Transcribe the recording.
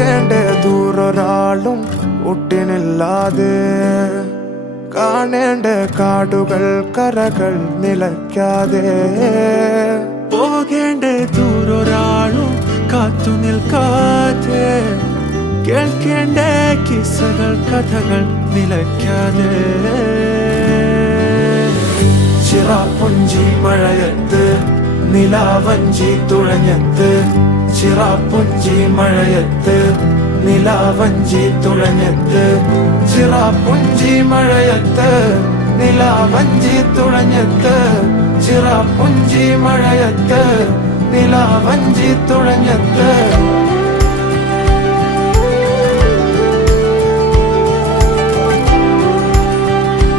പോകേണ്ട ദൂരൊരാളും ഒട്ടിനില്ലാതെ കാണേണ്ട കാടുകൾ കരകൾ നിലയ്ക്കാതെ പോകേണ്ട ദൂരൊരാളും കാത്തു നിൽക്കാതെ കേൾക്കേണ്ട കിസ്സകൾ കഥകൾ നിലയ്ക്കാതെ ചിറാപ്പുഞ്ചി മഴയത്ത് നിലാവഞ്ചി തുഴഞ്ഞത്ത് ചിറാപ്പുഞ്ചി മഴയത്ത് നിലാവഞ്ചി തുഴഞ്ഞത്ത് ചിറാപ്പുഞ്ചി മഴയത്ത് നിലാവഞ്ചി തുഴഞ്ഞത്ത് ചിറാപ്പുഞ്ചി മഴയത്ത് നിലാവഞ്ചി തുഴഞ്ഞത്ത്